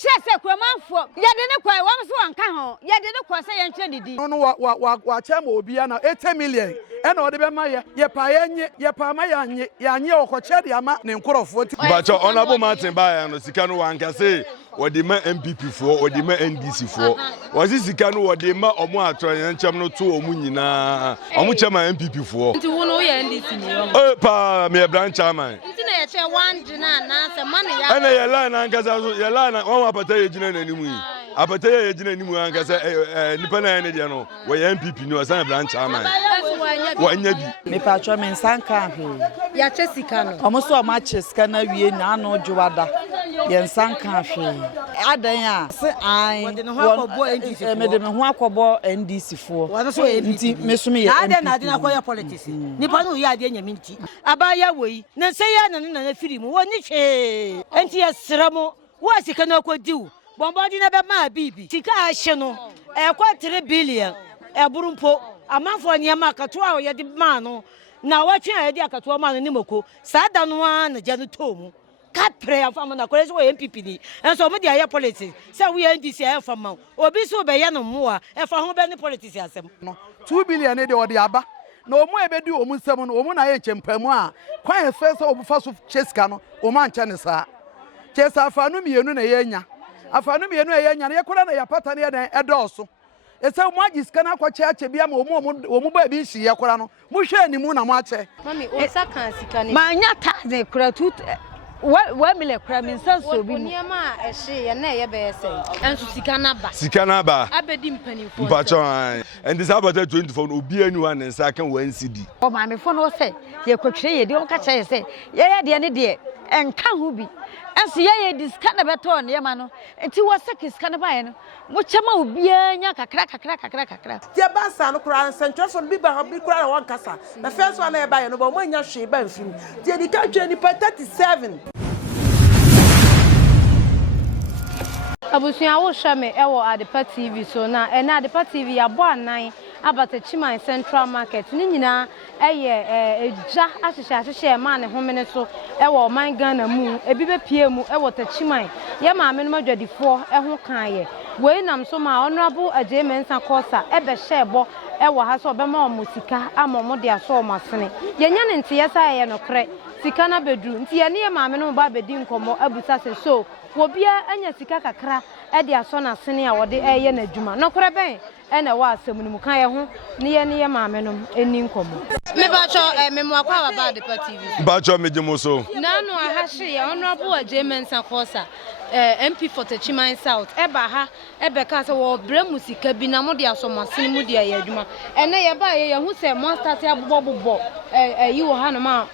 chese kwamanfo ye de ne kwa won so anka ho ye de ne kwa se ye nche didi no wa chema obi na 80 million e na o de be ma ye pa ye pa ma ya anye okoche de ama ne nkorofo ti but honorable Martin Baya no sika no wanka say wodi ma MPP fo wodi ma NDC fo wasi sika no wodi ma omo atron nchem no to omu nyina omo chema MPP fo nti wo no ye NDC ni yo pa me branch chairman nti na ye che 1 jina na se man ya ana ye line ankasa so ye line won apata ye jina na nimu yi apata ye jina nimu ankasa nipa na ne de no wo ye MPP no san branch chairman wanya bi me pa twa me nsanka ahwe ya che sika no omo so ma che sika na wie na ano dwada ye nsanka ahwe adan a se ai me de me ho akobo NDC fo nti me so me ye adan na adan akoya politics nipa no ye ade nyame nti abaya woi na se ya na firi mu woni hwe enti ye sramo wo sika na akodiu bombo di na be ma bibi sika ahye no e kwa 3 billion e burumpo amanfo niam akato a ye di ma no na watwe a ye di akato ma no ni moko saa da no a na gya no tomu ka pre afam na kore so MPP ni enso mo di aye politics se we NDC aye fam obi so be ye no mo a e fa ho be ni politics asem no 2 billion e de odi aba na omo ebedi omu nsem no omu na ye chempamu a kwan e fe so obufa so cheska no omu anche ne saa chesa afanu mienu na ye nya afanu mienu ye nya na ye kora na ya pata na ye den edoso ese mo agiska na kwache ache bia ma omu ba bi hye ye kora no mo hwe animu na mo ache mami o saka sika ni ma nya ta ne kura tut wa mile kura min san so bi ni ma e hye ye na ye be ye sei enso sika na ba abedi mpanifo mpacho and this about 24 obi anu an nsa kan 1 cd o ma me fo no se ye kwatire ye de o ka che se ye de ne de enka ho bi enso ye diska na beto ne ma no enti wo se kiska na ba ye no mo chema obi anya kakra tie bansa no kura central bi ba bi kura won kasa na first one na e ba ye no ba mo anya hwe ba mfim tie di ka twa ni 37 Abusua wo hweme ewo Adepa TV so na ena Adepa TV ya bo anan aba Techiman Central Market ni nyina eye eja ahyehyɛ ma ne homene so ewo man Ghana mu ebi be pie mu ewo Techiman ye ma me no madwadifo ho kan ye we nam so ma honorable Agyei Korsah ebe hyɛ ewo ha so obema omusika amomo de aso omasene ye nya ne nte yesa ye no kre sika na bedru nti ye ne ma me no ba bedi nkomo abusa se so wobia anya sika kakra e de aso na sene a wode eye na adwuma no kore ben e na wa asem no mu kan ye ho ne ye maame no eni nkomo me ba cho me mo akwa ba Adepa TV ba cho me jimoso na no aha hye ya honorable Agyei Korsah MP for Techiman South eba ha ebe ka se wo bra musika bi na mo de aso masene mu de ye adwuma ene ye ba ye hu se monster te abobo yi wo ha no ma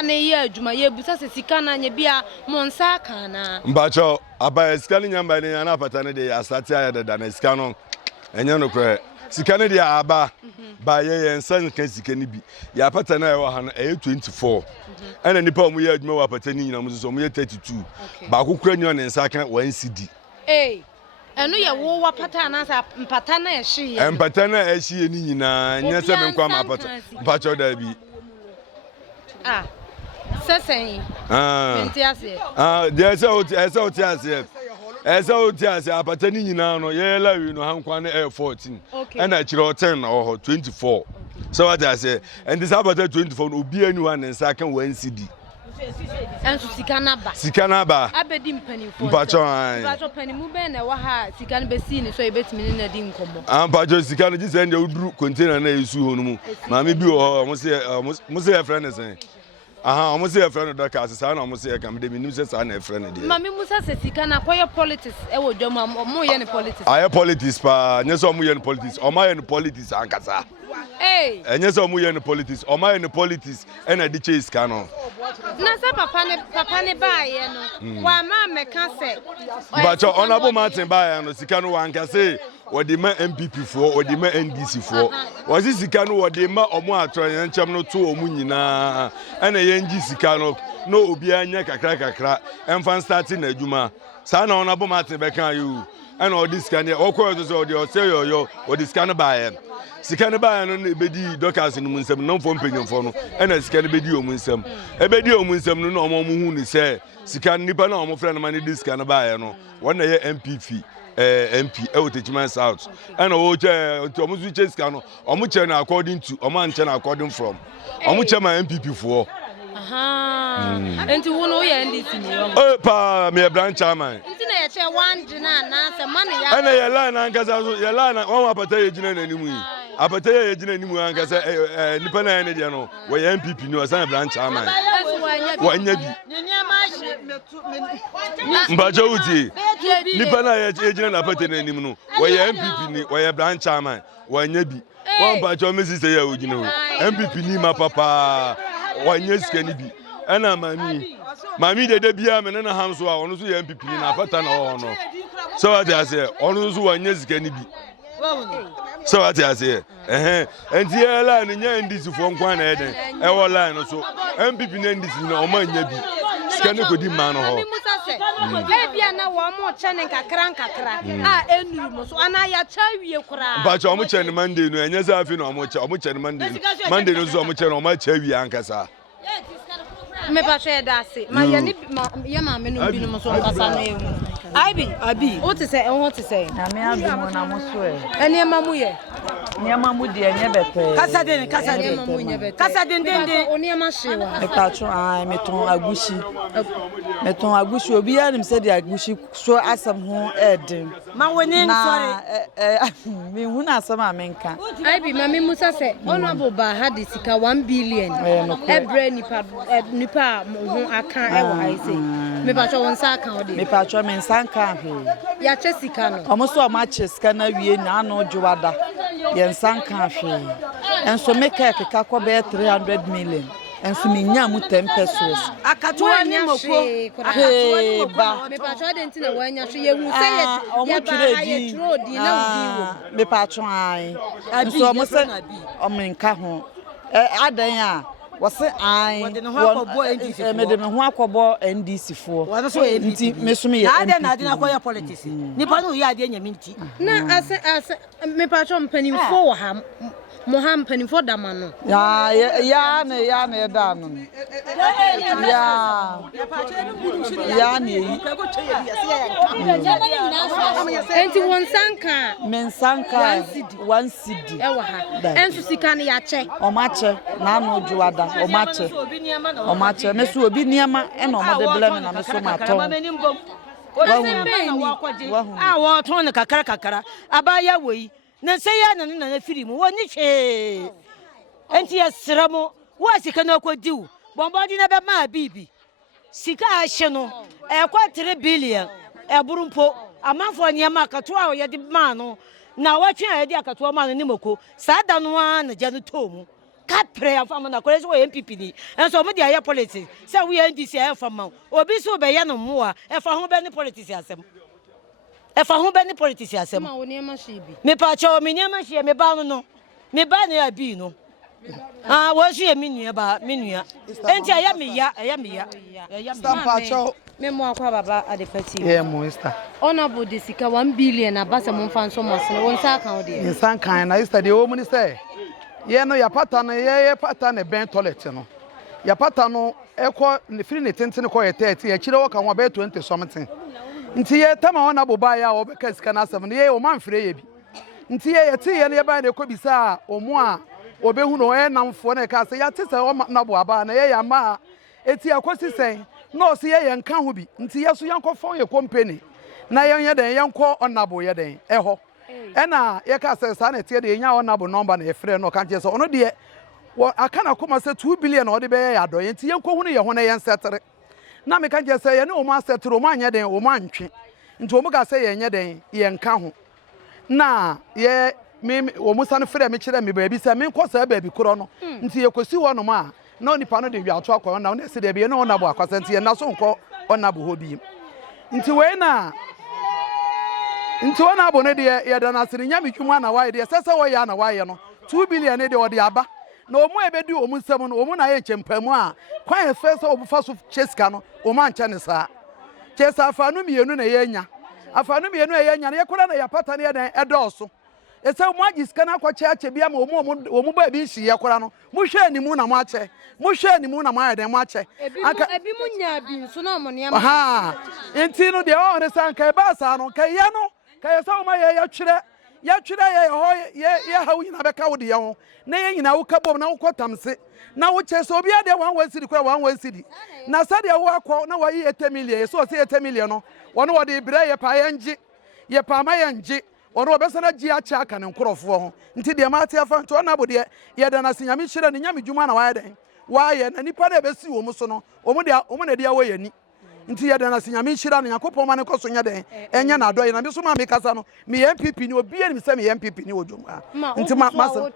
ne ye adwuma ye busa se sika na nya bia monsa kana mbacho aba sika ni nyamba ni ana pata ne de asate aye de na sika no enye no kre sika ne de aba ba ye nsan kan sika ni bi ya pata na ye ha no 24 ena nipa omu ye adwuma wa pata ni nyina mu so omu ye 32 ba kokura nyo ne nsa kan 1 cd eno ye wo wa pata na sa mpata na ye hye ye mpata na ye hye ni nyina nya se me kwa ma pata mpacho da bi sesen menti ase there ese oti apata ni nyina no ye la wi no hankwa na 14 ena kire o 10 na o 24 so what I say and this about 24 obi anu an nsa kan 1 cd enso sika na ba abedi mpanifo mpacho panimu be na wa ha sika na be si ni so e betimi na di nkomo mpacho sika na jise nde oduru container na yesu ho no mu ma me bi o mo se friend sen omo se friend do ka sa na omo se ka me de minim se sa na friend de ma me musa se sika na koyo politics e wo dwom mo ye ne politics aye politics pa nyeso omo ye ne politics omo ye ne politics ankasa nyeso omo ye ne politics omo ye ne politics e na di chase ka no na se papa ne ba ye no wa ma me ka se but honorable Martin ba ye no sika no wanka se wodi ma MPP fo wodi ma NDC fo wasi sika no wodi ma omo atro yen chem no to omu nyina ena ye ngi sika no no obi anya kakra emfa starting na adwuma saa na ona bomate be kan you and all this can okwo so the say yo or this can buy sika ne buy no ebedi doctors no munsem no fo mpanyimfo no na sika ne bedi o munsem ebedi o munsem no na omo hu ni say sika nipa na omo frɛ no ma ne this can buy no won na ye NPP MP Techiman South and omo su che sika no omo che na according to omo anche na according from omo che ma NPP for enti wono ye ndisi ni yo pa me branch chairman enti na ye che one jina na se man ya ana ye line ankasa so ye line won apata ye jina na nimu yi apata ye jina nimu ankasa nipa na ye ne de no we NPP ni o san branch chairman wanya bi mbaje uti nipa na ye jina na apata na nimu no we NPP ni we branch chairman wanya bi won ba jo mesi say ya ojina o NPP ni ma papa wanye skani bi ana mami de bia me na ham so a ono so ye MPP ni na apata na ho no so what I say ono so wanye skani bi so what I say enti ela ni nya ndisi fo nkwan na eden e wo line no so MPP na ndisi na o ma nya bi skani ko di ma no ho bia na wo mo che ne kakra a enuru mo so ana ya cha wie kura ba cha o mo che ne Monday no enye za afi na o mo che ne Monday no so o mo che no o ma cha wie ankasa me pa che da se ma ya ni ya ma me no bi no so nkasa no ewu abi what to say na me abi mo na mo so eni ma mu ye Niama mu de enye bete. Kasa den. Oni ma shewa. Me patro meton agushi. Meton agushi obi ya nim se de agushi so asam ho eden. Ma woni sorry. Me hu na asam amenka. Ai bi mami Musa se honorable ba ha de sika 1 billion. Every nipa ho aka e wa ai se. Me patro won sa aka o de. Me patro me nsanka he. Ya che sika no. Omo so ma che sika na wie na no dwada. Yensanka hwe enso make keka ko be 300 million enso me nya mu 10 pesos akato ani moko ba me patro de ntina wanya hwe ye hu say ye ba ye tro di na udi wo me patro ai enso mo se o me nka ho adan a wose ai wode ne ho akọbọ NDC me de me ho akọbọ NDC fo wode so nti me so me ye adan na adina koya politics nipa no ye ade nya minti na ase me patro mpanimfo wo ha mo ha mpanimfo dama no ya ne da no ya ne enti wonsanka mensanka 1 cedi e wo ha enso sika ne ya che o ma che na no juada o ma che me so obi niama e na o mo de blame na me so ma ton wo ton ne kakara abaya wei na say ya na firi mu woni hwe enti yesra mo wo sika na kwadiu bombodi na be ma bibi sika ahye no e kwa 3 billion e burumpo amanfo niam akato a ye de ma no na watwe a ye de akato ma no ni mako saa da no a na ja no tomu ka pre afam na kore so MPP ni enso mo de aye politics say we NDC aye fam obi so be ye no mo a e fa ho be ni politics asem efa ho be ni politics asem ma woni ma shi bi me pa cho me niam hie me ba no me ba na abi no wo hie me nua enti aya me ya stampa cho me mo akwa baba adepati mo sister honorable de sika 1 billion abasa mo mfa nso mo sene won sa kan o de insan kan na sister de o mu ni say ye no ya pata no ye pata ne ben toilet no ya pata no ekọ ne firi ne tenten ko ye 30 ya kire wo kan wo be 20 something nti ye tama wona boba ya wo be ka sika na asem ne ye o manfre ye bi nti ye ti ye ne ba na ko bisa o mu a obehu no namfo na ka se ya ti se o na bo aba na ye ya ma eti akosi sen no se ye nka ho bi nti ye so yanko fon ye company na ye den yanko onabo ye den eho ena ye ka se sa na tie de nya onabo number na ye frɛ no kan tie so ono de aka na koma se 2 billion o de be ye ado ye nti yanko hu ne ye ho na ye nsetere na me kan tie se ye ne o ma setere o ma anya den o ma ntwe nti o mu ga se ye nya den ye nka ho na ye me o musa no frɛ me kyerɛ me baabi sɛ me nkɔsa baabi korɔ no nti yekosi hɔ no ma na onipa no de wi ato akɔ na se de bi na ona bo akwasa nti ye na so nkɔ ona bo hɔ bi nti we na nti ona bo ne de ye da na sene nya me twuma na waye de sɛ wo ya na waye no 2 billion ne de o de aba na omu ebedi omu nsɛm no omu na ye nchempamu a kwan first obufa so cheska no o man che ne saa chesa afanu mienu na yenya afanu mienu yenya na yekora na yapata ne den edoso ese mo agiska na kwache ache bia ma omu ba bi hyi yekora no mo hwe animu na mo ache mo hwe animu na mo ayeden mo ache ebi mu nya bi nso na mo ne ma ha enti no de o ne san kai ba sa no kai ya no kai sa o ma ye ya twire ye ho ye hawo nyina beka wo de ye ho na ye nyina wo kabom na wo kotamse na wo che so obi ade 1 cedi kwa 1 cedi na sa de wo akọ na wo yi 8 million so se 8 million no wono wo de bre ye pa ye ngi ye pa ma ye ngi ono obesa na gi acha aka ne nkorofo ho nti de ma ate afa nto na bo de ye da na senyame hire ne nyame dwuma na wa den wa ye na nipa na be si wo mu so no omu na de awo ye ni nti ye da na senyame hire na yakopon ma ne koso nya den enya na do ye na bi so ma me kasa no me NPP ni obi ani se me NPP ni odwuma nti ma so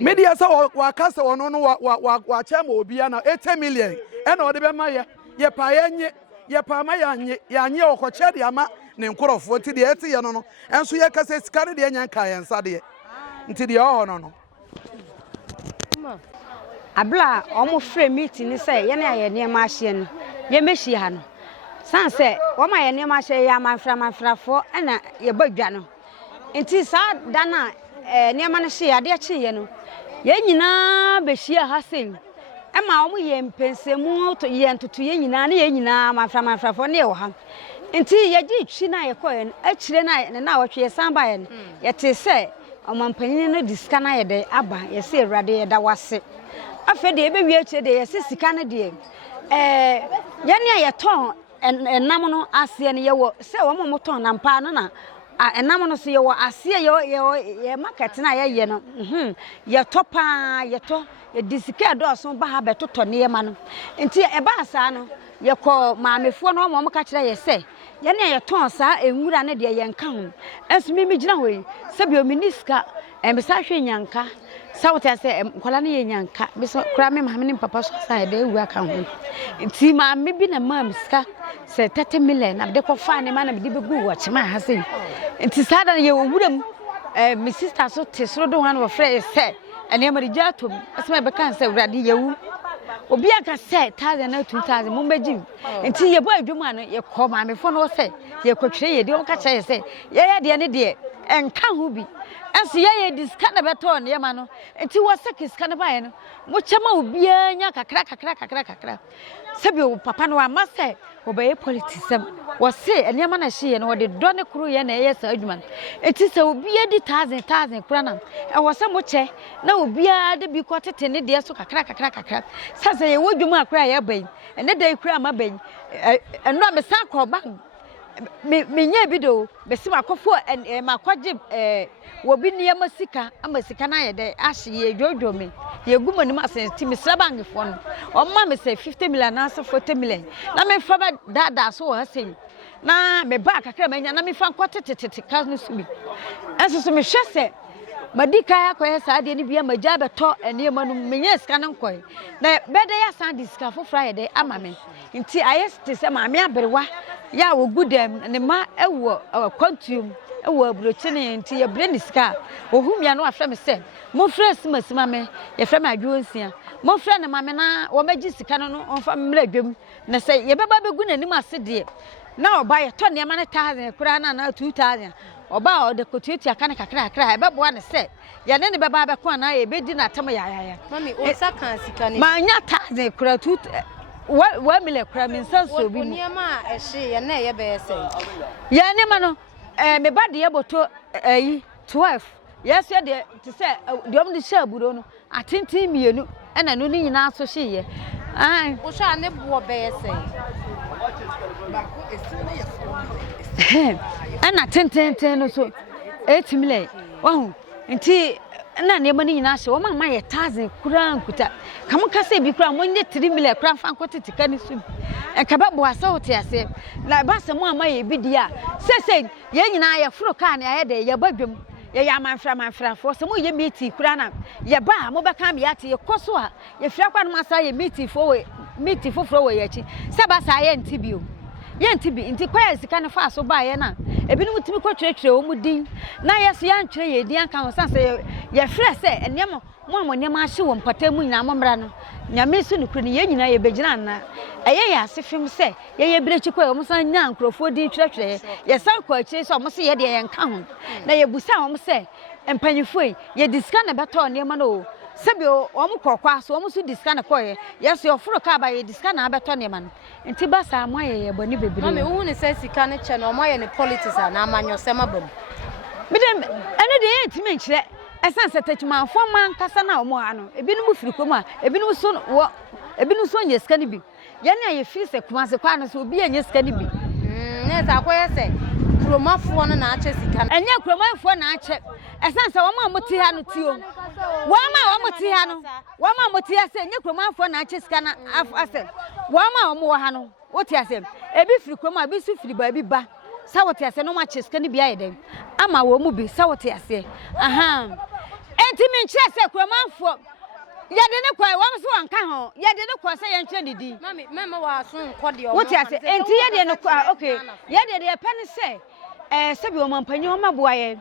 media sa wa kasa wono no wa chama obi na 8 million e na ode be ma ye pa ye pa ma ya nye okoche de ama ne nkorofo nti de eti ye no enso ye kasa sika ne de enya nka ye nsa de nti de ho no abla omo free meeting ni say ye na ye ne ma hye no ye meshi ha no san say wo ma ye ne ma hye ya manfrafo na ye badwa no nti sa da na ne ma no hye ade chi ye no ye nyina be hye ha sen e ma omo ye mpensemu to ye ntutu ye nyina ne ye nyina manfrafo ne ye wo ha nti ye gi twi na ye koye akire na wotwe ye san ba ye ye te se omampanyin no diska na ye de aba ye se awrade ye da wase afa de ebe wie akire de ye se sika na de ye ne ye ton enam no ase ne ye wo se wo mo ton na mpa no na enam no se ye wo ase ye market na ye no ye topa ye to ye disika do so ba ha betoto ne ye ma no nti e ba asa no ye ko maamefo no mo ka kire ye se ye ne ye ton sa enwura ne de ye nka ho enso mi gina hoyi se bi o miniska emisa hwe nyanka sawta se kola ne ye nyanka bi so kura me maame ne papa so sa de ewu aka ho nti maame bi na maam ska se 30 million na de ko fa ne ma na de begu wo chema ha se nti sada ye owuram mi sister so tesro do han wo frɛ se ene ma de jatom asema be kan se wurade yewu obi aka say 1000 na 2000 mo beji nti ye bo adwum ano ye kɔ ma me fo no say ye kwatwire ye de o ka kyerɛ say ye de ne de enka ho bi enso ye diska na beto ne ma no nti wo sek diska na ba ye no mo kyema obi anya kakra sebi o papa no ama say obaye politics wo say ene ma na hye no wo de do ne kru ye na ye sa adwuma nti se obi edi 1000 kura na e wo say mo kye na obi a de bi ko tete ne de so kakra sasa ye wodwum akra ye ban ene de kura ma ban eno me san ko ban me nya bi do be si makofo makwaje wo bi ne amasika na ye de ahye ye dwodwo me ye gumani ma senti me srabang fo no o ma me say 50 million na so 40 million na me fa ba dada so ha sen na me ba kakra ma nya na me fa kwatete ka no su bi enso so me hwe se madika ya koye sa de ni bia magya beto ene ma no menye ska na nkoy na bede ya san diska for Friday ama me nti ayesti se ma me aberewa ya wo gudem ne ma ewo kwantum ewo abrochi ne nti ye bre ni ska ohumia no afre me se mo fre simasima me ye fre me adwo nsia mo fre ne ma me na wo magi sika no no onfa mra dwem na se ye beba begu nanim ase de na oba ye to ne ma ne 1000 kura na 2000 oba o de kotueti aka ne kakra ebe bo ne se ya ne beba be ko na e be di na tam ya mami o saka sika ne ma nya 1000 kura 2 wa mile kura min sanso bi mu niam a ehye ya na ye be se ya ne ma no me ba de ye boto 12 yes ye de ti se de om de sha buro no atintin mienu na no ni nyina so hye ye o sha ne bo be se ana tenten no so 8 million wahu nti na ne mani nyina hye wo ma ye 1000 kura nkuta kam ka se bi kura mo nye 3 million kura fa nkoti tika ni su ka ba bo asa wote ase na ba se mo ama ye bi dia se ye nyina ye furo ka ne aye de ye badwam ye ya manfra fo se mo ye meeting kura na ye ba mo be ka me yate ye koso a ye fira kwa no masa ye meeting foforo we ye chi se ba sa ye ntibio ye ntibi nti kwa sika ne fa so ba ye na ebi no timi kwatwetwe o mu din na ye so ya ntwere ye din aka ho sanse ye frɛ se enemo mo amone ma hye wo mpata mu nyina mo mra no nyame so nukru ne yɛnyina yɛ begina na ɛyɛ yɛ asefim sɛ yɛyɛ brechi kɔ ɔmo san nya nkrofo di twetwe yɛ san kɔ akyi so ɔmo se yɛ de yɛ nka ho na yɛ busa ɔmo sɛ empanyifo yɛ diska na bɛtɔ ne ma no sɛbi ɔmo kɔkɔ so ɔmo so diska na kɔ yɛ so ɔforo ka ba yɛ diska na abɛtɔ ne ma no nti ba sa mo yɛ bɔni bebre mami wo ne sɛ sika ne kyɛ no ɔmo yɛ ne politics na amanyɔsɛm abam bidem ɛno de yɛ ntimi nkyerɛ ɛsan sɛ Techiman man kasa na ɔmo ha no ebinom firi kom a ebinom so nyɛ sika ne bi yɛne a yɛfiri sɛ kumase kwa no so obi nyɛ sika ne bi ne ta akɔyɛ sɛ kuromafoɔ no na akyɛ sika no ɛnyɛ kuromafoɔ na akyɛ ɛsan sɛ wɔn a mote ha no tio wɔn a mote ha no wɔn a mote ha sɛ nyɛ kuromafoɔ na akyɛ sika na asɛ wɔn a wɔn wɔ ha no wote asɛm ebi firi kom a ebi so firi ba ebi ba sa wote asɛ no ma akyɛ sika ne bi ayɛ dɛm ama wɔn mu bi sa wote asɛ enti me nkyerɛ sɛ kuromafoɔ yɛde ne kɔ wɔn so anka ho yɛde ne kɔ sɛ yɛntwɛ didi mami mama wa so nkɔ de wote asɛ enti yɛde ne kɔ okay yɛde de yɛpɛ ne sɛ sɛbi wɔn mpanyin wɔn aboa yɛ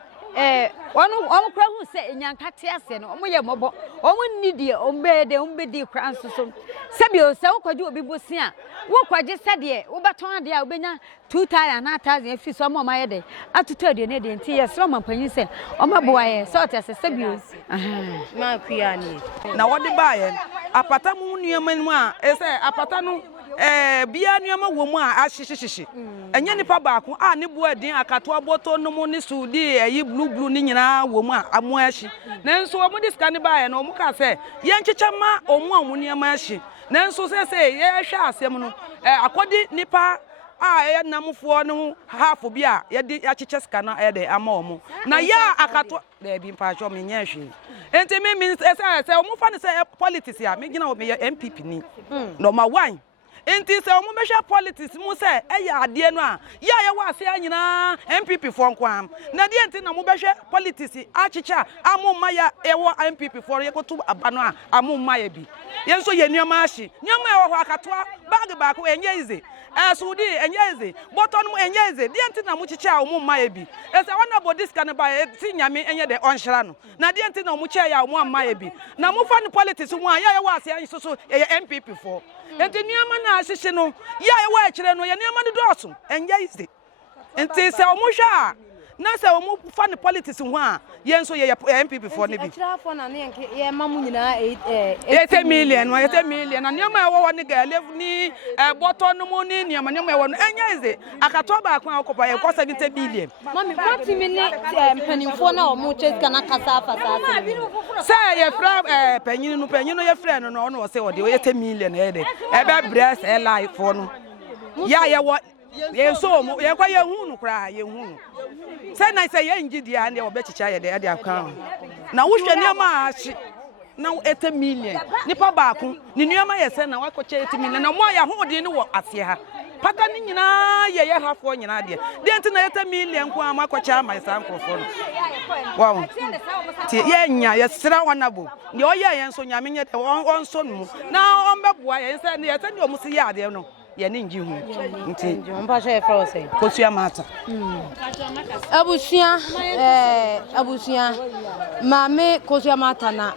wɔn kura hu sɛ enyanka te asɛ no wɔn yɛ mɔbɔ wɔn ni deɛ wɔn bɛɛ di kura nso so sɛbi o sɛ wokɔgye obi bosi a wokɔgye sɛdeɛ wobɛtɔn adeɛ a wobɛnya 2,000 na 1,000 efi so ɔmo ayɛ dɛ atotɔ deɛ ne deɛ nti yɛ sɛ wɔn mpanyin sɛ wɔn aboa yɛ sɛ ɔte asɛ sɛbi o ma kuya ni na wɔde baayɛ apata mu nneɛma mu a ɛsɛ apata no bia nneɛma wɔ mu a ahyehyehye ɛnyɛ nipa baako a ne bo adin akatoa boto no mu ne sudi ɛyi blue ne nyinaa wɔ mu a amo ahye nanso wɔn de sika ne baayɛ na wɔn ka sɛ yɛnkyekyɛ ma wɔn nneɛma ahye nanso sɛ yɛhwɛ asɛm no akɔdi nipa a ɛyɛ namufoɔ no half bi a yɛde akyekyɛ sika no ɛyɛ de ama wɔn na yɛ akatoa dɛbi mpaatwa me nyɛ hwee enti me sɛ wɔn fa ne sɛ politics a me gina wɔ me yɛ NPP ni number 1 enti sɛ wɔn bɛhwɛ politics mu sɛ ɛyɛ adeɛ no a yɛ wɔ ase nyinaa NPP fo nkwam na deɛ enti na mo bɛhwɛ politics akyekyɛ amomma ya ɛwɔ NPP fo yɛkɔto aba no a amomma ya bi yɛn so yɛ nneɛma ahye nneɛma ɛwɔ hɔ akatoa bag baako ɛnyɛ ize sudi ɛnyɛ ize bɔtɔ no ɛnyɛ ize deɛ enti na mo kyekyɛ a amomma ya bi ɛsɛ wɔn abɔ diska no ba ɛti nyame ɛnyɛ de ɔnhyira no na deɛ enti na mo kyɛ ya mo amma ya bi na mo fa no politics mu a yɛ wɔ ase so ɛyɛ NPP fo enti nneɛma na ahyehyɛ no yɛ wɔ akyerɛ no yɛ nneɛma no dɔɔso ɛnyɛ ize enti sɛ ɔmo hwɛ a na sɛ ɔmo fa no politics ho a yɛn so yɛ NPP fo ne bi akyerɛfo na ne yɛ ma mu nyinaa 80 million na nneɛma ɛwɔ hɔ ne galev ni bɔtɔ no mu ni nneɛma ɛwɔ no ɛnyɛ ize akatoa baako a ɔkɔpa yɛ kɔ 70 billion mami watimi ne mpanimfo na ɔmo kyɛ sika na kasa afasa sɛ yɛfrɛ panyin no yɛfrɛ no ɔno wɔ sɛ ɔde 80 million ɛyɛ de ɛbɛbrɛ sɛ life fo no yɛwɔ yɛso mo yɛkɔ yɛhu no kra yɛhu sɛ na sɛ yɛngi dia ne ɔbɛkyekyɛ yɛ de ade aka na wohwɛ nneɛma a ahye na 80 million nipa baako ne nneɛma yɛ sɛ na wakɔkyɛ 80 million na mo ayɛ hoɔden ne wɔ aseɛ ha pata ne nyinaa yɛ hafoɔ nyinaa deɛ enti na 80 million ko a makɔkyɛ ama saa nkorɔfoɔ no wow tie yɛnya yɛsra wanabo deɛ ɔyɛ yɛn so nyame nyɛ ɔnso no mu na ɔmbɛboa yɛn sɛ ne yɛsɛ ne ɔmo si yɛ adeɛ no yɛne ngi hu nti ɔmpa hwɛ frɛ sɛ Korsah mata abusua maame Korsah mata na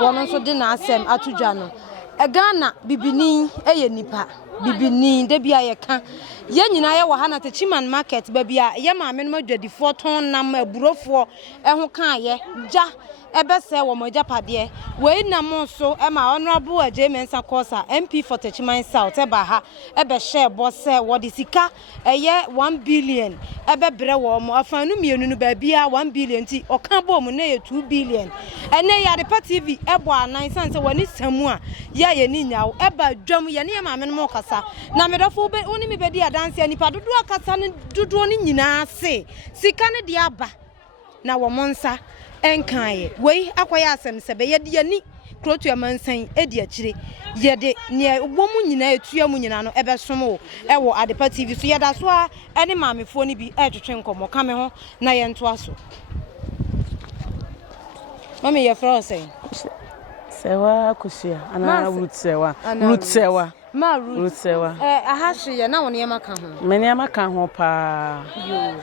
wɔn nso de na asɛm atudwa no Ghana bibini ɛyɛ nipa bibini de bia yɛka yɛ nyinaa yɛ wɔ ha na Techiman Market ba bia yɛ maame no madwadifoɔ tɔn nam aburofoɔ ɛho ka yɛ gya ɛbɛsɛ wɔ mɔgyapadeɛ wei nam so ɛma honorable Agyei Korsah MP for Techiman South ɛba ha ɛbɛhyɛ bɔ sɛ wɔde sika ɛyɛ 1 billion ɛbɛbrɛ wɔ mo afanu mienu no ba bia 1 billion ti ɔka bɔ mo na yɛ 2 billion ɛnɛ yɛ Adepa TV ɛbɔ anan sanse wɔne samu a yɛ ni nyawo ɛba dwam yɛ ne maame no kasa na medɔfo woni me bedi adanse nipa dodo akasa ne dodo ne nyinaa se sika ne de aba na wɔ mo nsa enkaye wei akoya asem sebe ye de ani krotu amansan edi akire ye de ne obomu nyina etua mu nyina no ebesom wo ewo Adepa TV so ye da so a ene maamefo ni bi etwetwe nkomo ka me ho na ye nto aso mami ye fra say sewa kusia ana root sewa ma root sewa ahahye ye na won ye maka ho me ne maka ho pa yo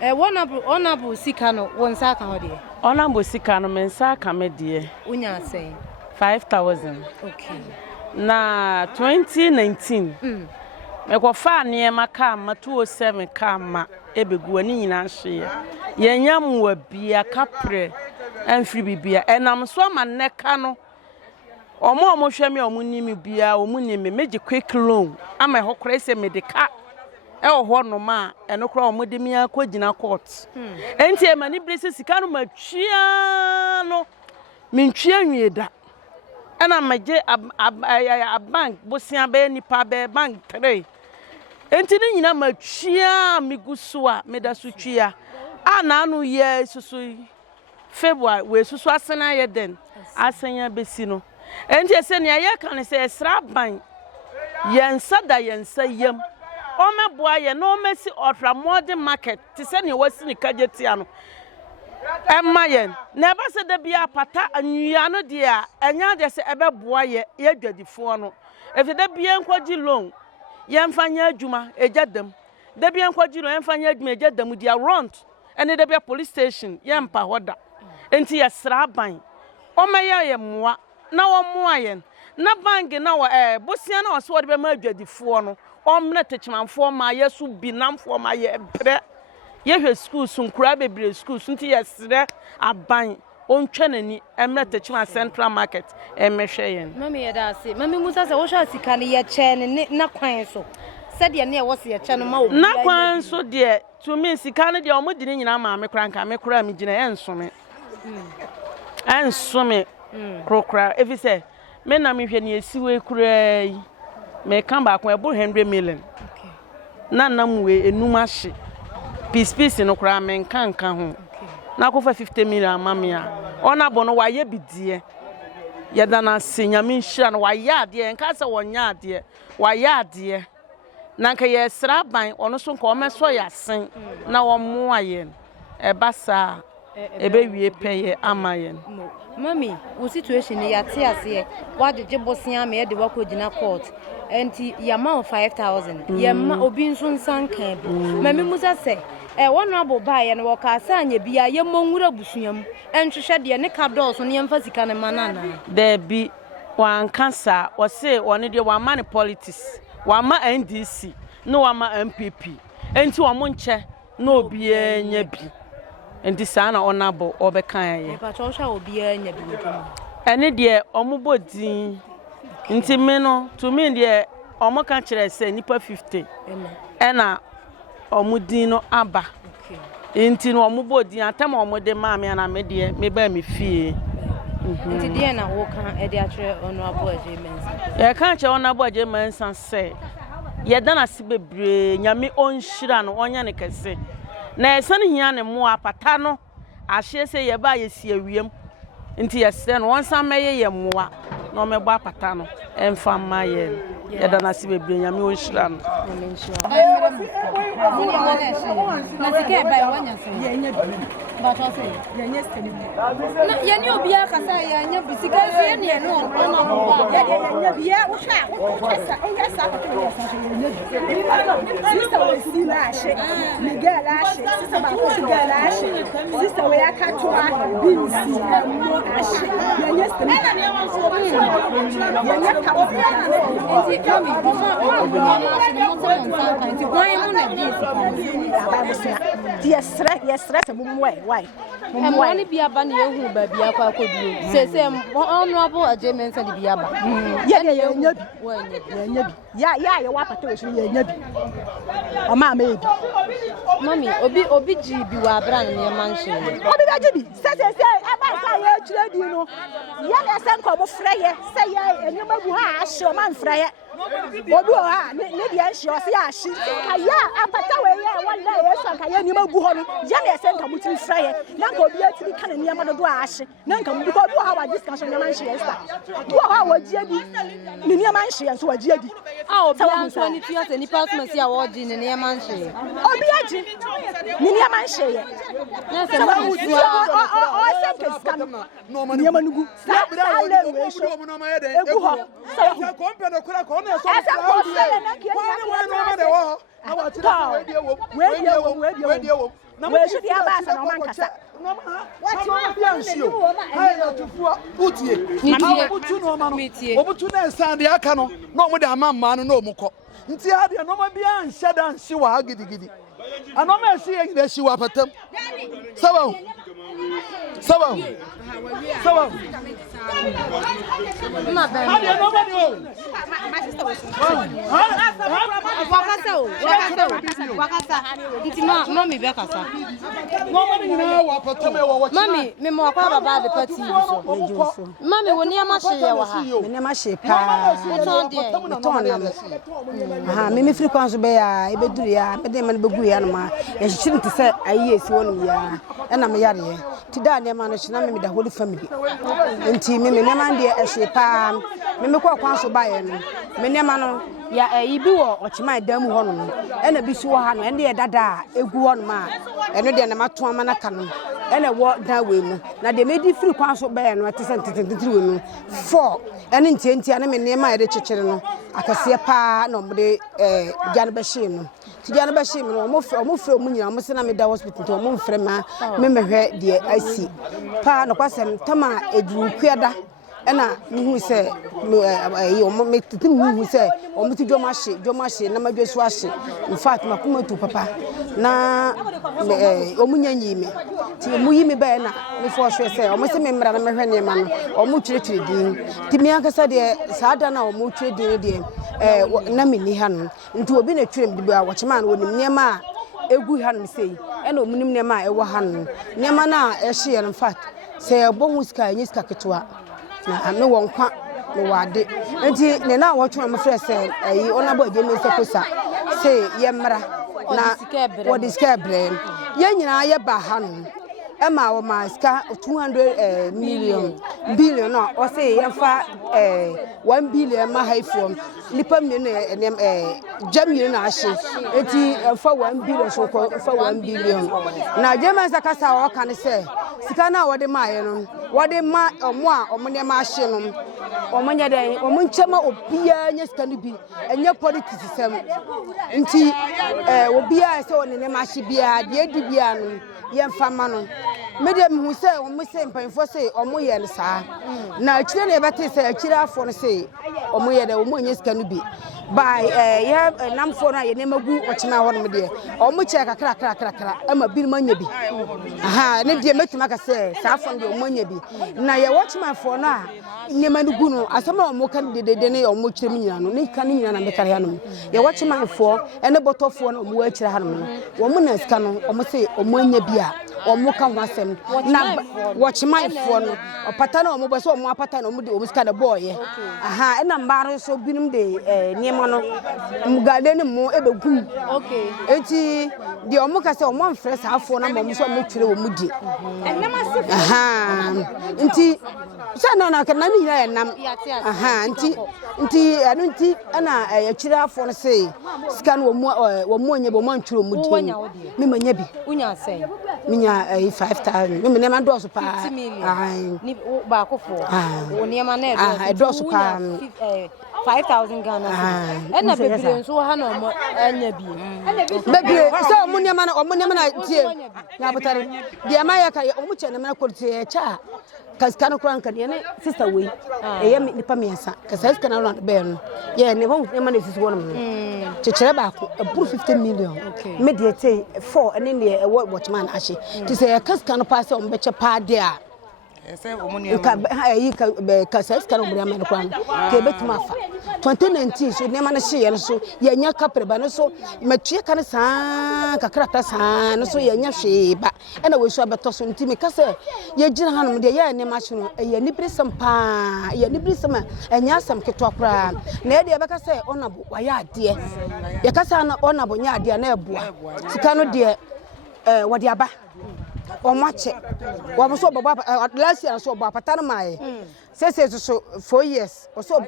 honorable sika no won sa ka ho de honorable sika no men sa ka me de unya say 5,000 okay na 2019 mekɔfa nneɛma kaa ma 207 kaa ma ebegu ani nyina hye yɛnyam wa bia kapre amfiri bibia ɛnam so ama nneka no ɔmo hwɛ me ɔmo nimi bia ɔmo nimi meje quick loan ama ho kora sɛ medika ɛwɔ hɔ no ma ɛno kora ɔmo de me akɔgyina court enti e mani brese sika no matwia no mentwia nwieda ana magye a bank bosia be nipa be bank 3 enti ni nyina matwia miguso a meda so twia ana anu ye susu February we susu asena ye den asenya besi no enti ese ne ye kan se esra ban yensa da yensa yam o meboa ye no mesi ofra modern market ti se ne wasi ni kajetia no emma yen na ba se da bia pata anwia no de a enya de se ebeboa ye dwadifo no efi da bia nkwaji loan yemfanya adwuma ejadam da bia nkwaji loan yemfanya adwuma ejadam dia rent ene da bia police station yempa hoda enti yesra ban o meye ye moa na wo moa yen na bank na wo bosia na so de be ma adwadifo no o mna techimanfo ma yesu binamfo ma ye bre yehwe school sunkura bebre school sunti yesre aban ontwenani emna Techiman Central Market emehwe yen mami yeda ase mami musa se wo hwa sika ne ye che ne na kwan so se de ne wo se ye che no ma obi na kwan so de to me sika ne de o mudi ne nyina ma me kra nka me kra me gina ensome ensome krokra efi se me na me hwe ne esiwe kura yi me kan ba kon ebo 100 million na namwe enum ahye peace no kra men kan ho na ko fa 50 million amamia ona bono waye bidie yeda na senyame nhira no waye ade nka se wonya ade waye ade na nka ye sra ban ono so nka o meso ya sen na wo mo aye ebasa ebe wie peye amayen mami wo situation ya te ase wajeje bosia me de wakogina court enti yama 5000 yama obi nso nsan kan bi mami musa se honorable baye no waka anya bia ye monwura busuam enhwehwe de ne ka dɔɔso ne yemfa sika ne manana there bi wan cancer o say one de wan man politics wan ma NDC no wan ma NPP enti wo mo nche na obi enya bi enti saa na honorable obekan ye ba cho hwa obi enya bi otum ene de omubodin nti me no to me de omo kan kire say nipa 50 ena omudin no aba enti no omubodin atam omode maame na me de me ba me fie nti de na wo kan e de akire honorable Agyei mensa ye kan kire honorable Agyei mensa say ye dana se bebre nyame onhira no onya ne kese na ese ne hia ne mo apata no ahye se ye ba ye si awiem nti ye se no wonsan meye ye moa no mebo apata no emfa ma ye ye dana se bebre nyame onhira no na sike ba ye wanya se ye nya bi ba to se ye nya stedi na ye ni obi aka sa ye nya bi sika se ne no ona bo ba ye nya bi ye wo hwa wo kasa e ya sa ka ye sa ye nya bi sister we si na ahye miguel ahye sister ba ko miguel ahye sister we aka to a bi si mo ahye ye nya stedi na ne wan so ye nya ka obi na enti kami mo ahye mo so nsan kan ti kwan mo na bi Yes, mumwe why Emwani biaba na ehu ba bia kwa akoduo sese honorable Agyei mensa di biaba ye nya bi ya wa pata we so ye nya bi o ma me bi mami obi ji bi wa bra na ne manhye obi ga ji bi sese aba sa ye tire di no ye na se nko mo freye se ye enyuma bu ha ahye o man freye obi o ha ne de ahye o se ya ahye ka ya apata we ye wala ye so ka ye enyuma bu ho no ye na se nka muti freye na nka obi atiri kana ne ma do ahye na nka mu ko do ha wa discussion ne manhye esta do ha wa ji adi ne ne manhye so wa ji adi obi anso ni tia se ni pastor si a wo ji ne manhye obi aji ne ne manhye ye na se wa mutu o se ke skam ne ma nugu sa le we so egu ho sa ko mpe no kura ko na so we die wo we should be about no man kasa what you want you hai na tufuo utie obutu no ma no obutu na stand ya aka no na omo de amamma no na omukọ nti ade no ma bia nhye da nhye wa gidigidi anoma esi yɛ shi wa patam sabaw my sister was wakasa nti mommy be kasa mommy me mo akwa baba de party so mommy woni ama hye wa ha me ma hye pa ton na me free kwan so be ya e be duru ya me de man be gu ya no ma ya hye nti se ayi esi wonu ya na me yare ti da ne ma no hye na me da holy family nti me ma de hye pa me kwa kwan so ba ye no me ne ma no ya ibi wo Techiman dam ho no na bi so ha no ende ye dada egu ho no ma eno de na mato ama na ka no na wo da we mu na de medi free kwan so ba ye no ate sentententri we mu 4 ene ntientia na me ne ma ye de kyekere no akase pa na mo de gyan ba hye mu ti gyan ba hye mu no mo frɛ mu nyina mo se na me da hospital to mo mfrɛ ma me mehwɛ de asi pa no kwasem tama eduru kuada ena hu se me titim hu se o muti dwomahye na madwoso ahye in fact makoma tu papa na o munyanyi me ti mu yi me ba na me fo hwe se o mo se me mra na mehwe ne ma no o mu twetwere din ti me ankasa de saada na o mu twere din de na me ni ha no nti obi na twere me ba Techiman no nim ne ma egu ha no sei ena o munim ne ma ewo ha no ne ma na ehye in fact se ebo hu ska nyi ska ketwa na me won kwa me wade enti ne na wo twa me frɛ sɛ ayi ona bo Agyei me sɛ Korsah se ye mra na wo discover ye nyina ye ba ha no e ma wo ma ska 200 billion no o se ye fa 1 billion ma haifo lipa me ne jamie na ahye enti fa 1 billion so ko fa 1 billion na Agyei me sɛ Korsah wo kan sɛ sika na wo de ma ye no wo de ma omo a omo ne ma ahye no omo nya den omo nchema obia nya sika no bi enye politics sem nti obia sɛ one ne ma ahye bia de edi bia no ye mfa ma no me de hu sɛ omo sɛ mpanfo sɛ omo ye ne saa na akire ne bete sɛ akire afo no sɛ omo ye de omo nya sika no bi by ye namfo na ye ne magu Techiman ho no me de omo che kakra ama bi ma nya bi aha ne de metima ka sɛ saa afo no de omo nya bi na ye Techiman fo no a ne ma no gu no asama omo kan de ne omo kyerɛ mi nyina no ne kan nyina na me kare ha no ye Techiman fo ene botofo no omo akyerɛ ha no omo na sika no omo sɛ omo nya bi a omo kan ho asɛm na Techiman fo no opata na omo bɛ sɛ omo apata na omo de omo sika na boy aha ena mbaro so binum de niema no mugade ne mo ebegum okay enti de omo ka sɛ omo mfrɛ saa afo na omo so omo twere omo di aha enti sɛ na ka na ni ya nam aha enti anu enti ana akyire afo no sɛ sika no omo nya bo mo ntwere omo di me manya bi unya sɛ minya 5000 me ne ma do so pa ni ba ko fo o niema na do so pa 5,000 Ghana. Ena bebire nso ha na omo anya bi. Bebire so omo niema na tie. Ya botare. De ma ya ka omo che ne ma ko tie cha. Kaska no kran kan ne sister we. Eye mi nipa miensa. Kasa sister na no be no. Ye ne ho niema na sisi wonu. Chechere ba ko aburu 50 million. Me de tie 4 ene ne Techiman ahye. Ti se kaska no pa se omo be che pa de a. Ka sɛ sika no bria me kwan ke betuma fa 2019 so ne ma no hye no so ye nya kapre ba no so matue ka no saa kakra saa no so ye nya hwe ba ɛna we so abeto so ntimi ka sɛ ye gyina ha no de ye ne ma hye no ye ni brisam pa ye ni brisam enya asam keto akra na e de be ka sɛ onabo wa ya ade ye ka sɛ na onabo nya ade na eboa sika no de wo de aba omache wa so baba last year so baba patana mai say so 4 years or so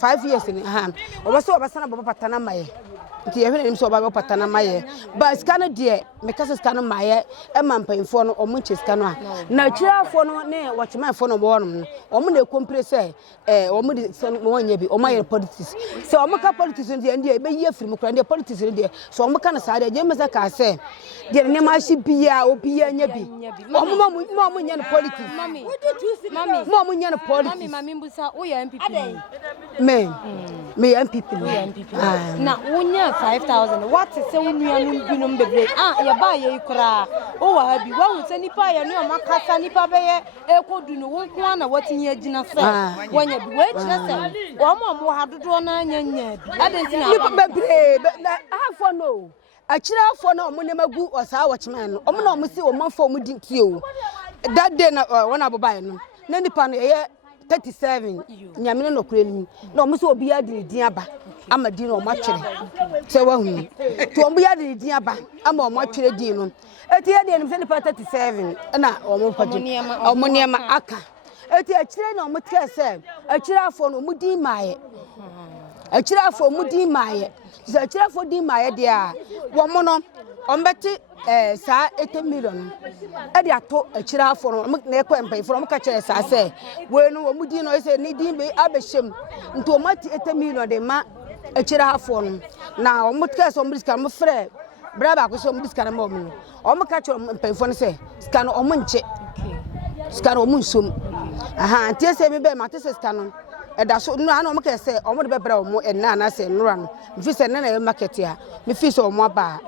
5 years in hand o so baba sana baba patana mai nti ye hwe nim so oba patana maye ba sika no de me kasa sika no maye e ma mpanfo no omo nche sika no a na kirafo no ne watchmanfo no bo no omo na ekompre se omo de mo anya bi omo aye politics se omo ka politics no de e be yi afiri mu kra de politics no de so omo ka na sa de je me se ka se de ne ma shi bia obi anya bi omo nya no politics mami mo nya no politics mami mbusa o ya NPP me NPP na unya 5000 what say unua no binom bebre ya ba ye kura o wa ha bi wa hu se nipa ya ne o makasa nipa be ye ekodu no wo nko na watinye agina se wanya bi we kire se o mo ha dodo na anya nya bi adenti na nipa bebre afo no akira afo na omo ne magu osa watchman no omo na omo si omo afo omo di tie that day na one abubai no na nipa no ye 37 nyamene no kure ni na omo so obi ya di din aba amadi no omo atwere se wa hu to omo ya di din aba ama omo atwere din no eti ya di ni se nipa 37 na omo kwaje omo niema aka eti akire na omo tia se akire afo no omo din maaye akire afo omo din maaye se akire afo din maaye de a wo mo no ombeti sa 8 million e de ato akire afo no na ekọ empanfo no ka kire sa se we no omudi no se ni din be abehjem nto omati 8 million de ma akire afo no na omutka so omdiska mo frɛ bra ba ko so omdiska na mo no omka kire empanfo no se ska no omunche ska no omunsom aha ntie se me be ma te se ska no eda so no ana omka se omde be bra omo enna na se nura no mfi se na na market ya me fi so omo aba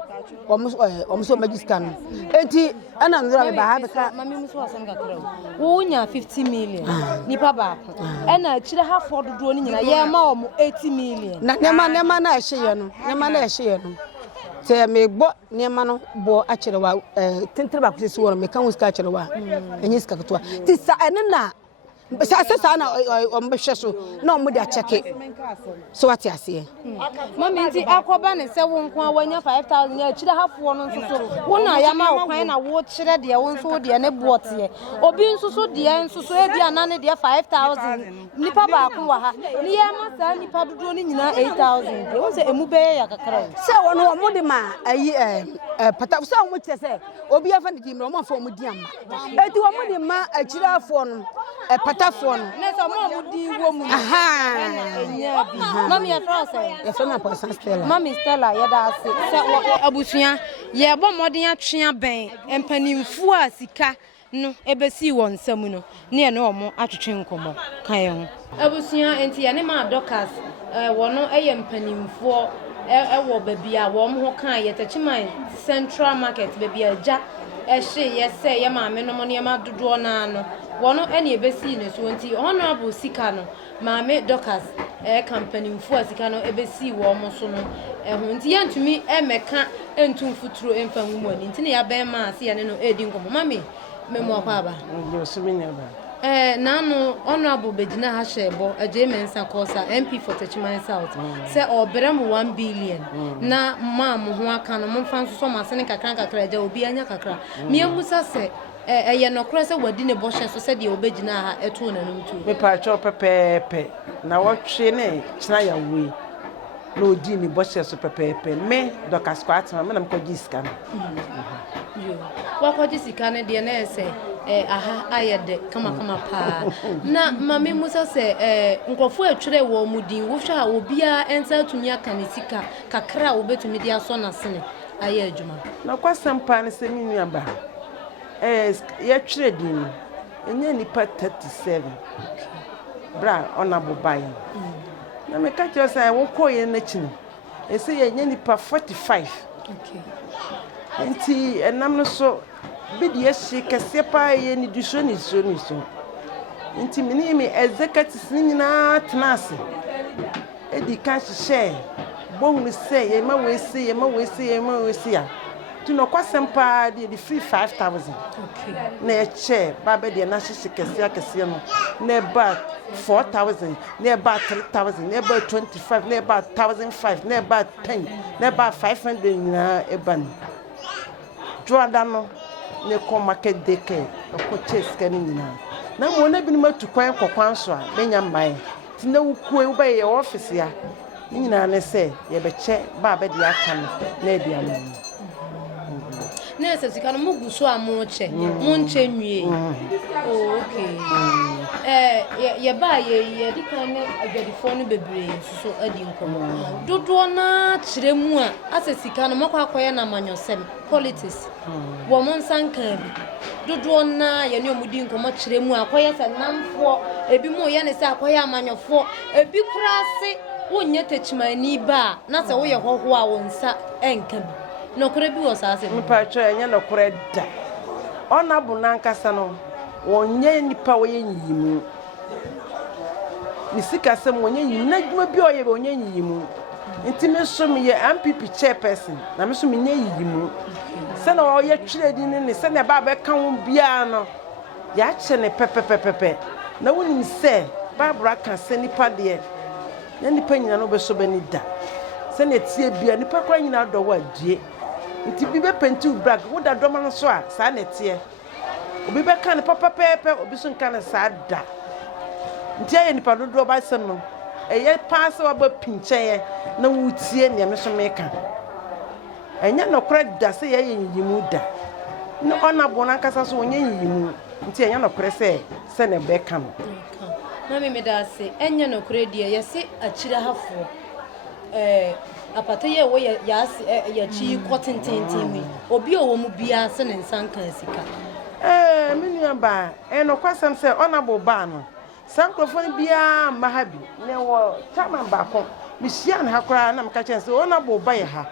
omo so magiska no enti ana nura be ba ha be ka mami muso asan kakra wo nya 50 million nipa ba ena akire ha for dodo ni nyina ye ma omo 80 million na nema na ehye no se me gbo nema no bo akire wa tentre ba ko se wo me kan wo ska akire wa enyi ska kotwa ti sa ene na sa na ombehwe so na omo dia cheke so what you say mami nti akoba ne se wo nko awanya 5000 ya akire hafo no nso wo na ya ma wo kwan na wo kire de wo nso de ne bote obi nso de nso e bia na ne de 5000 nipa ba ko wa ha ni ya ma sa nipa dodo ni nyina 8000 wo se emu be ya kakra se wo no omo de ma ayi pata so omo kire se obi afa de dimro omo afa omo di amma eti omo de ma akire afo no patafo no na so mo di wo mu enya bi mami ya frase ya fema person Stella mami Stella ya da ase se abusua ye bo modin atwea ben empanimfu a sika no ebesi won samu no ne ne omo atwetwe nkomo kan ye ho abusua enti ya ne ma Dorcas wono eye empanimfu wo babia wo mo ho kan ye Techiman Central Market babia ja ehye ye se ye ma me no mo ne ma dodo na no wono ene ebesi ne so nti honorable sika no maame Dorcas company mfu asika no ebesi wo mo so no ho nti yantumi emeka entum futuro emfa nwumu ani nti ne ya ben ma ase ya ne no edi nkomo mami memo akwa aba nanu honorable begina ha shebo Agyei mensa Korsah MP for Techiman South say obrem 1 billion na mam ho aka no momfa nso so masene kakra ja obi anya kakra miamusa se eye no kra se wadi ne boshe so se de obegina ha eto na no mtu me pa cho pepepe na wotwe ne kina ya we na odi ni boshe so pepepe me Dorcas kwatma me na mkoji sika no yo wakoji sika ne de na ese aha ayede kama pa na mami musa se nkofo atwere wo mudin wo hwa obia ensa tumi aka ne sika kakra obetumi dia so na sene aye adwuma na kwasampa ne se mi nuaba ya twere din enye nipa 37 bra honorable buy na me ka tell say wo koye na chini ese ye enye nipa 45 enti enam no so bidi yesi kese pa ye ni duso ni so nti mini mi executives ni nyina tenase edi ka hye bohunu se ye ma we se ya tu no kwasempa de free 5000 na ye che ba be de na hye kese no na ba 4000 na ba 3000 na ba 25 na ba 1005 na ba 10 na ba 500 nyina eban Jordan no ne ko market deke ko chase kan nyina na mo na bi no matukwan kokwan so a benya mbae ti na wukuo wo ba ye office ya nyina ne se ye be che ba be dia kan na dia no na se sika no mugu so amoche monche nwie oh okay ye ba ye di kan ne adwadifo no bebre so adi nkomo dodo na kire mu a ase sika no makwa akoye na manyosem politics wo mon sankan bi dodo na ye ne omudi nkomo kire mu akoye se namfo ebi mu ye ne se akoye amanyofo ebi kurase wonye techimani ba na se wo ye hoho a wonsa enka bi no kure bi wo sa ase mpa cho enye no kure da ona bu nankasa no wonye nipa wo ye nyimu ni sika se wonye nyimu na dwuma bi oye wonye nyimu nti me so me ye NPP chairperson na me so me nye nyimu se na wo ye twire di ne se na ba be ka wo bia no ya che ne pepepepepe na woni se babra ka se nipa de na nipa nyina no be so be ni da se na tie bia nipa kwa nyina do wa die nti bi be penti brag wo da doma no so a sa na tie obi be kan papa pepe obi so kan sa da nti aye nipa do ba sem no eye pass wa ba pinche na wutie ne me so me ka enya no kora da se ye yimu da no ona bona kasa so onye yimu nti enya no kora se ne be kan na me da se enya no kora die ye se akira hafo apata ye wo ya chi kwotententimi obi owo mu bia se ne nsanka sika minu ba no kwasam se onabo ba no sankrofon bia mahabi ne wo Techiman ba ko mihia ne hakora na mka chense onabo ba ye ha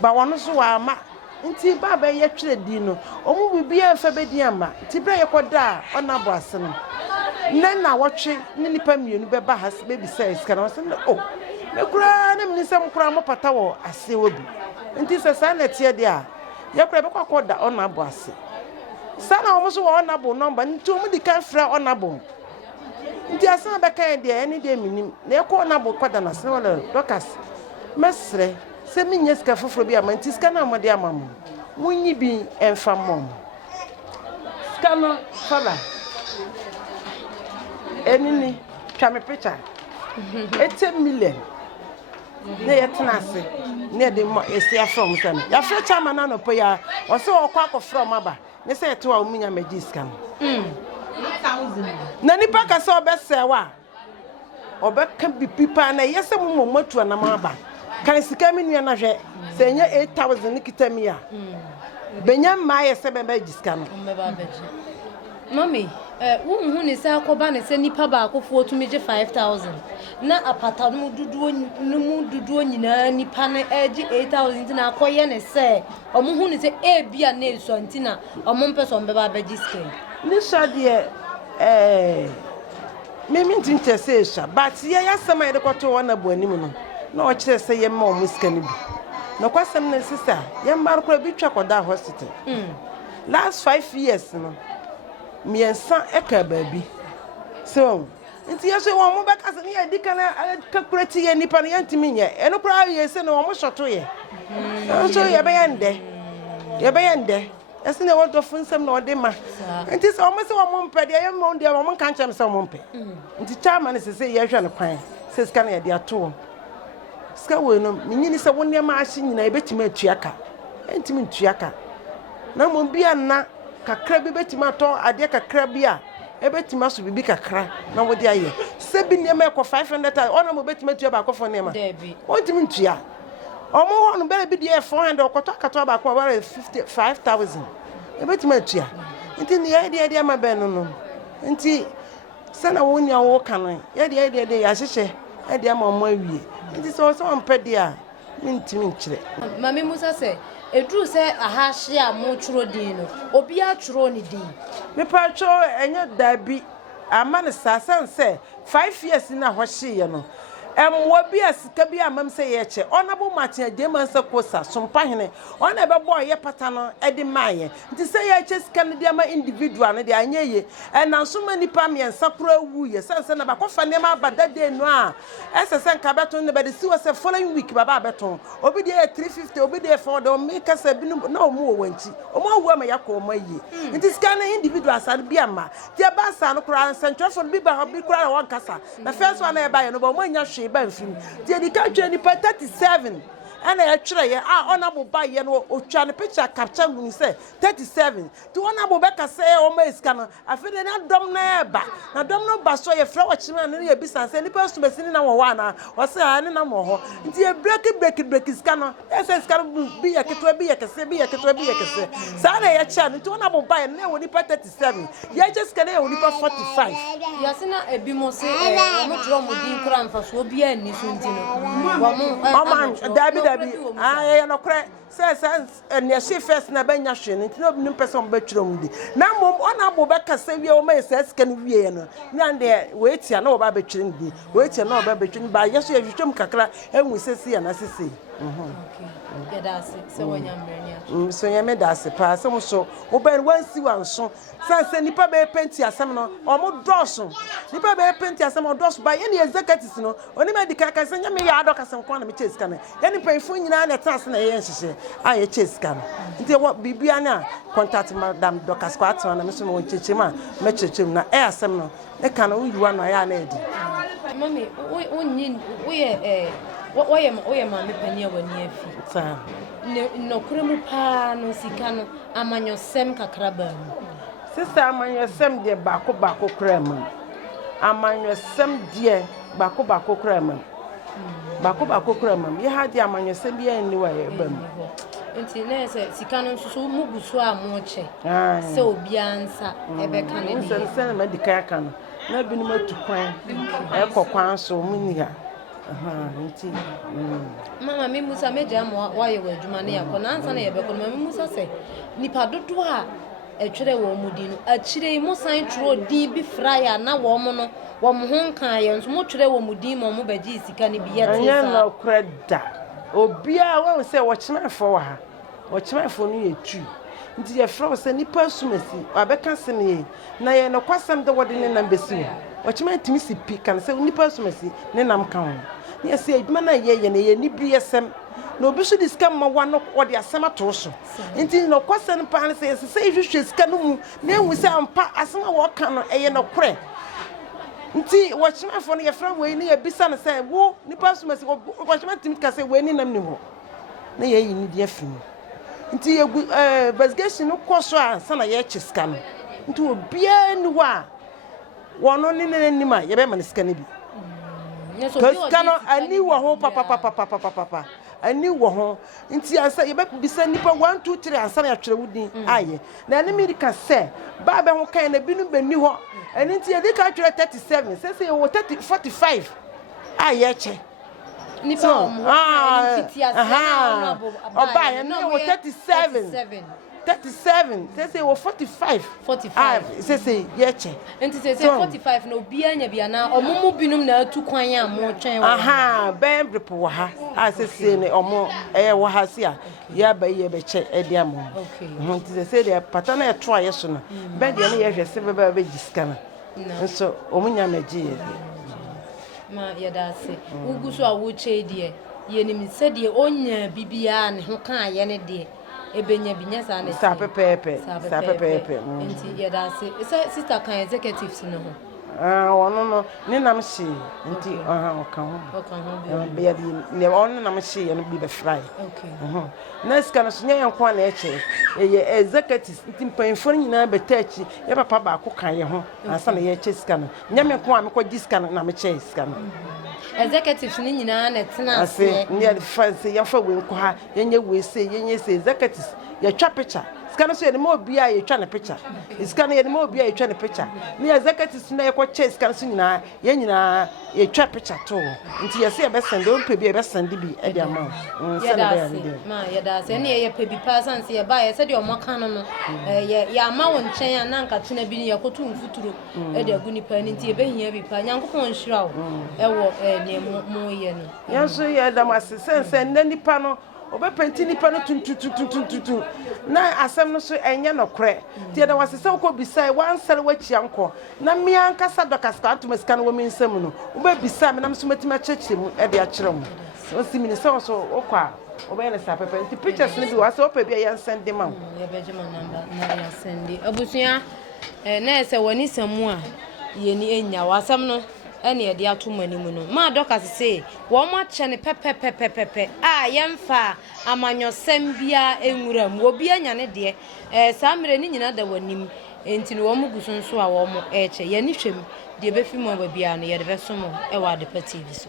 ba wono so wa ma nti ba ba ye twere di no omu bibia fa be di ama ti bra ye koda onabo ase no na wotwe ne nipa mienu be ba has be bi sai sika no se oh me kura na mi nsem kura mo pata wo ase obi nti se sa na tie dia ye kura be kwakoda onabo ase sana omo so wa onabo number nti omo di kan fra onabo nti asa be kan dia eni de minim na e ko onabo kwada na se wala dokas mesre se mi nyeska foforo bi ama nti ska na mo de ama mo munyi bi emfa mom ska no fala enini twa me picture 80 million ne yetnase ne de mo esia from sam ya fra chama na no po ya o se o kwa ko from aba ne se to a munya magiska no 1000 na nipa ka se obesewa obeka bipipa na yese mo matu na maba kan sika mi nua na hwe se nya 8000 ni kitami ya benya ma yese be magiska no mami wo mu ni sa akoba ne se nipa ba akofo tumi je 5000 na apata no duduo nyina nipa ne eji 8000 na akoye ne se omo hu ni se bia na eso ntina omo mpeso mbeba abagiske ni so de me ntinte se sha but ye yasema ye de kwato wona bu anim no na o kire se ye ma omo ska ni bi na kwasem na sisa ye mbar ko bi twa koda hospital last 5 years no miensa eka baby so nti yeso wo mo beka se ne dikana kakurati ye nipa ne yantimi nye eno kura ye se ne wo mo shoto ye so ye be yende ese ne wo do funsem na ode ma nti se wo mo se wo mo mpe de ye mo de wo mo kan chem se wo mpe nti chama ne se ye hwe ne kwan se ska na ye de ato ska we no minyini se wo ne ma ahye nyina ye betima atuaka entimi ntuaka na mo bia na kakra bi betima to ade kakra bi a ebetima so bibi kakra na wo de aye se bi ne ma ko 500 ona mo betima tua ba ko fo ne ma o ntimi ntua omo ho no be bi de 400 okoto akato ba ko ba 55000 ebetima tua nti ne ye de ma be no nti sana wo nya wo kan ye de ya hyehyɛ e de ma mo awie nti so mpɛ de a ntimi nkyerɛ mami musa se edru se ahahye a mo tworo din no obi a tworo ni din me pa two enya dabi ama ne sasan se 5 years na ho hye no emwo bi asika bi amam se ye che onabo matia Agyei se Korsah sompa hene ona be boy ye pata no e de maye nti se ye che sika ne de ama individual ne de anyeye na so mani pa miensa pro awu ye sense na ba kofa ne ma badade no a esese nka beton ne be de siwa se following week baba beton obi de 350 obi de 4 de me kasa bi na omo wo wanchi omo awu ama yakọ omo yi nti sika ne individual asar bi ama ti ba sa no kura central for bi ba bi kura won kasa na first one na e ba ye no ba omo anya hwe ba mfim die di ka twa nipa 37 ana ya twere ye honorable ba ye no otwa ne picture capture hu say 37 to honorable be ka say o ma iska no afede na dom na eba na dom no ba so ye fra wa chima no ye bisa say nipa so besini na wo wa na o say ani na mo ho nti e break iska no e say iska bi ye ketwa bi ye kese sa na ye cha nti honorable ba ye na wo nipa 37 ye just kana ye wo nipa 45 ya sina ebi mo say mo tro mo din kra mfa so obi ani so nti no wo mo Dabi ya no kre say ne she first na banya hwe nti no bi person be twere mu di na mom ona bo be kasa wie o ma say sika no wie no na de we tia na o ba be twere mu di we tia na o ba be twere ba yeso ye hwetwem kakra enwu sesi ya na sesi ya da se wonya mbrania so ya me da se pa se mo so o be wansi wanso say nipa be penti asem no o mo doso nipa be penti asem o doso ba ye ne executives no oni me dika ka se nya me ya adoka sem kwa na me chesika na ye ni penfo nyina na tans na ye nhyehyɛ a ye chesika no nti wo bibia na contact madam Dokas Kwatona na me so mo Techiman me chechim na e asem no e ka na uyiwa no ya na edi mami onyin oye ma me pani awani afi sa no kuremu pa no sika no amanyosem kakra ba mu sister amanyosem de bako krema amanyosem de bako krema bako krema ye ha de amanyosem bi ani wa ye ba mu nti na se sika no so mu guso a mo che se obi ansa ebe kan ni se na dika ka no na bi no matukwan e kokwan so mu ni ha nti mama me musa meja mo wa ye wa adwuma ne yakọ na ansa na ye be ko mama musa se nipa dodo a etwere wo mudi no achire mo san tworo din bi fraya na wo mo no wo mo ho nkan ye nso mo twere wo mudi mo mo baji sika ne bi yete sa anya na kreda obia wo se wo chemafo wa ha wo chemafo no ye tu nti ye fra se nipa sumasi abeka se ne na ye no kwasam de wode ne nambesi wo chemantimi si pi kan se nipa sumasi ne nam kan ho ne se adwuma na ye ne ye ni bi yesem no obi so diska ma wa no wode asema to so nti no kwasam pa ne se hwehwe sika no mu na enwu se ampa asema wo kan no eye no kre nti wo chemafo no ye fra we ne ye bisa ne se wo nipa sumasi wo chemantimi ka se we ni nam ni ho na ye yi ni dia fi nti investigation no Korsah ansa na ye chiska no nti obia ni wa wono ni nima ye be ma sika ne bi sika no ani wo ho papa ani wo ho nti ansa ye be bisa nipa 1 2 3 ansa na ya twere wudin aye na ani mi ka se ba be ho kan na bi no bani ho ani nti ye di ka twere 37 se wo 30 45 aye che nipa oba ye no 37 say wo 45 say yeche enti say 45 no bia nya bia na omumu binum na atu kwan a mo twen wa ben bripo wa ha say ne omo wo ha si a ya ba ye be che e dia mo enti say de patana e tro aye so no ben de ne ye hwese be ba be jiska na nso omunya maji ye ma yadase uguso a wo che de ye ni mi se de onya bibia ne ho kan ye ne de ebenya binya sa ne sa pepepe enti yadase sister kan executives no ho wono no ni nam shi nti oka ho be ya ne wono nam shi ye no bi be fry na ska no nya yanko na eche ye executives nti mpanfo nyina betachi ye papa ba ko kan ye ho ansa na ye eche ska no nya me ko am ko diska no na me che ska no executives ni nyina na tena ase ni ya fancy ya fa we nko ha ye nye we se ye nye se executives ye twa picture ska so ye mo bia ye twa na picture ska no ye mo bia ye twa na picture ni executives na ye ko che ska so nyina ye nyina ye twa picture to nti ye se ye be send o pe bi ye be send bi e dia ma ma ye da se ne ye pe bi pa san se ye ba ye se de o maka no no ye ya ma won chen na nka tena bi ni ye ko tu mfuturo e de aguni pa ni nti ye be hia bi pa nyankopon hira o e wo ne mo ye no ya so ye da ma se sense na nipa no obepenti nipa no tuntututututu na asem no so enye no kre tie da wasese ko bisai wansere wachia nko na mia nkasa Dokas Kwatona sika no wo nsam no obebisa me na so matima chechire mu e de a kire mu so simini so okwa obeyene sa pepe pictures ni bi wase opa bia ya send dem am ye beje mo number na ya send abusua na ese woni samu a ye ni enya wasam no ene ye de atom animu no ma doka se wo ma che ne pepepepepepe a yemfa amanyosem bia enwuram obi anya ne de saa mre ni nyina da wanim enti no wo mu gusunso a wo mo eche ye ni hwem de befi mo ba bia no ye de beso mo e wa de TV so